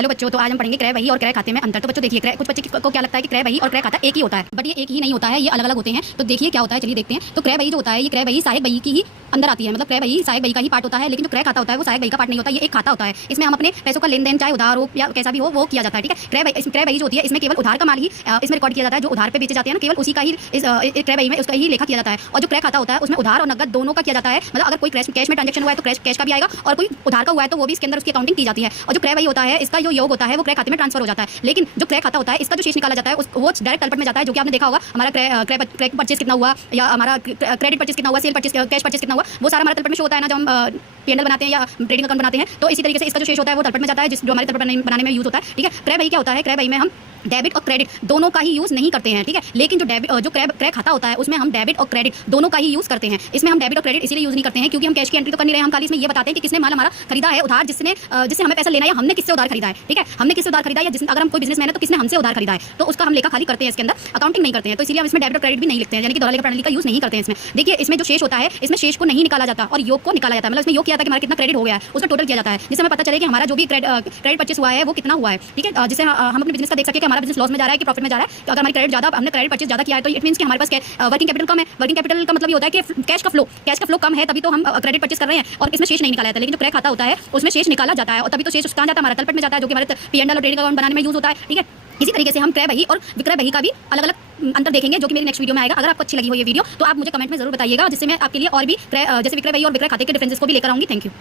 Hello बच्चों, तो आज हम पढ़ेंगे क्रय बही और क्रय खाते में अंतर। तो बच्चों देखिए, कुछ बच्चे को क्या लगता है कि क्रय बही और क्रय खाता एक ही होता है, बट ये एक ही नहीं होता है, ये अलग अलग होते हैं। तो देखिए क्या होता है, चलिए देखते हैं। तो क्रय बही जो होता है, ये क्रय बही सहायक बही की ही अंदर आती है, मतलब क्रय बही सहायक बही का ही पार्ट होता है। लेकिन जो क्रय खाता होता है वो सहायक बही का पार्ट नहीं होता, ये एक खाता होता है। इसमें हम अपने पैसों का लेन देन चाहे उधार हो या कैसा भी हो वो किया जाता है, ठीक है। क्रय बही जो होती है इसमें केवल उधार का माल ही इसमें रिकॉर्ड किया जाता है। जो उधार पे बेचे जाते हैं ना, केवल उसी का ही इस क्रय बही में उसका ही लेखा किया जाता है। और जो क्रय खाता होता है उसमें उधार और नकद दोनों का किया जाता है। मतलब अगर कोई कैश में ट्रांजेक्शन हुआ है तो कैश का भी आएगा, और कोई उधार का हुआ है तो वो भी इसके अंदर उसकी अकाउंटिंग की जाती है। और जो क्रय बही होता है इसका जो योग होता है वो क्रय खाते में ट्रांसफर हो जाता है। लेकिन जो क्रय खाता होता है इसका जो शेष निकाला जाता है वो डायरेक्ट तलपट में जाता है। जो कि आपने देखा होगा, हमारा क्रय परचेज कितना हुआ, या हमारा क्रेडिट परचेज कितना हुआ, सेल परचेज, कैश परचेज कितना हुआ, वो सारा हमारा तलपट में शो होता है ना, जब हम पीएनएल बनाते हैं या ट्रेडिंग अकाउंट बनाते हैं। तो इसी तरीके से इसका जो शेष होता है वो तलपट में जाता है, जो हमारे तलपट बनाने में यूज होता है, ठीक है। क्रय बही क्या होता है, क्रय बही में हम डेबिट और क्रेडिट दोनों का ही यूज नहीं करते हैं, ठीक है। लेकिन जो क्रय खाता होता है उसमें हम डेबिट और क्रेडिट दोनों का ही यूज करते हैं। इसमें हम डेबिट और क्रेडिट इसलिए यूज नहीं करते हैं क्योंकि हम कैश की एंट्री तो कर नहीं रहे हैं, हम खाली इसमें ये बताते हैं कि किसने माल हमारा खरीदा है, उधार जिससे हमें पैसा लेना है, हमने किससे उधार खरीदा है, ठीक है। हमने किससे उधार खरीदा है, या अगर हम कोई बिजनेसमैन है तो किसने हमसे उधार खरीदा है, तो उसका हम लेखा खाली करते हैं, इसके अंदर अकाउंटिंग नहीं करते हैं। तो इसलिए हम इसमें डेबिट और क्रेडिट भी नहीं लिखते हैं, यानी कि दोहरा लेखा प्रणाली का यूज नहीं करते हैं इसमें। देखिए, इसमें जो शेष होता है इसमें शेष को नहीं निकाला जाता और योग को निकाला जाता है। मतलब इसमें योग किया जाता है कि हमारा कितना क्रेडिट हो गया है, उसका टोटल किया जाता है, जिससे हमें पता चले कि हमारा जो भी क्रेडिट परचेस हुआ है वो कितना हुआ है, ठीक है। जिससे हम अपने बिजनेस का देख सके कि हमारा बिजनेस लॉस में जा रहा है कि प्रॉफिट में जा रहा है। तो अगर हमारी क्रेडिट ज़्यादा, हमने क्रेडिट परचेज ज़्यादा किया है, तो इट मीन्स कि हमारे पास वर्किंग कैपिटल कम है। वर्किंग कैपिटल का मतलब ये होता है कि कैश का फ्लो कम है, तभी तो हम क्रेडिट परचेज कर रहे हैं और इसमें शेष नहीं निकाला जाता। लेकिन जो क्रय खाता होता है उसमें शेष निकाला जाता है, और तभी तो शेष कहाँ जाता है, हमारा तलपट में जाता है, जो कि हमारे पीएनएल और ट्रेडिंग अकाउंट बनाने में यूज होता है, ठीक है। इसी तरीके से हम क्रय बही और विक्रय बही का भी अलग अलग अंतर देखेंगे, जो कि मेरी नेक्स्ट वीडियो में आएगा। अगर आपको अच्छी लगी हो ये वीडियो तो आप मुझे कमेंट में जरूर बताइएगा, जिससे मैं आपके लिए और भी जैसे विक्रय बही और विक्रय खाते के डिफरेंसेस को भी लेकर आऊंगी। Thank you.